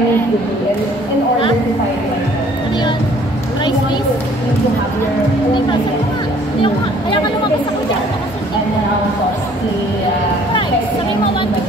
need to do in order to find myself. Ano yun? Rice face? You have your Hindi ba? Sabi nga. Kaya ka lumabas ako dyan. and now the Rice. Sabi mo 1